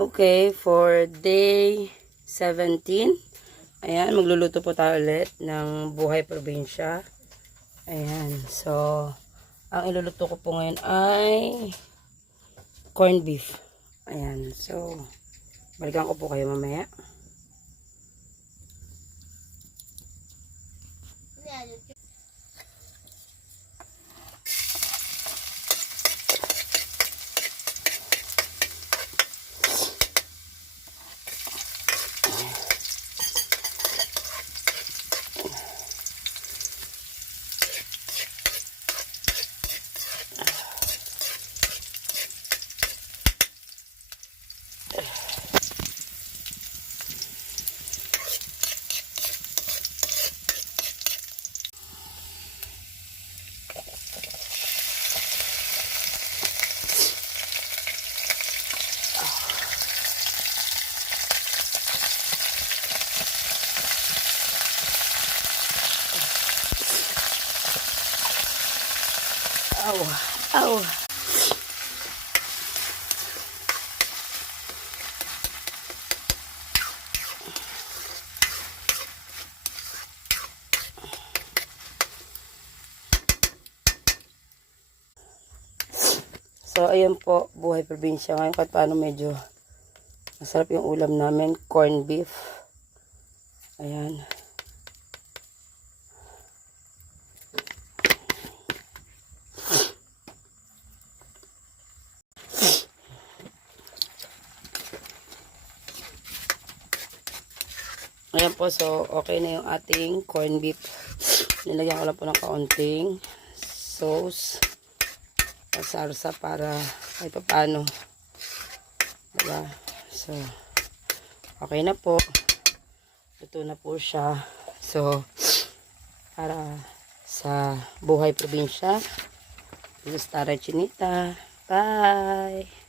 Okay, for day 17, ayan, magluluto po tayo ulit ng buhay probinsya. Ayan, so, ang iluluto ko po ngayon ay corned beef. Ayan, so, balikan ko po kayo mamaya. Aw, aw. So, ayan po, buhay probinsya ngayon kahit paano medyo masarap yung ulam namin, corned beef. Ayan. Ayan po, so okay na yung ating corned beef. Nilagyan ko lang po ng kaunting sauce o sarsa para kahit pa paano. Diba? So, okay na po. Luto na po siya. So, para sa buhay probinsya. This is Tara Chinita. Bye!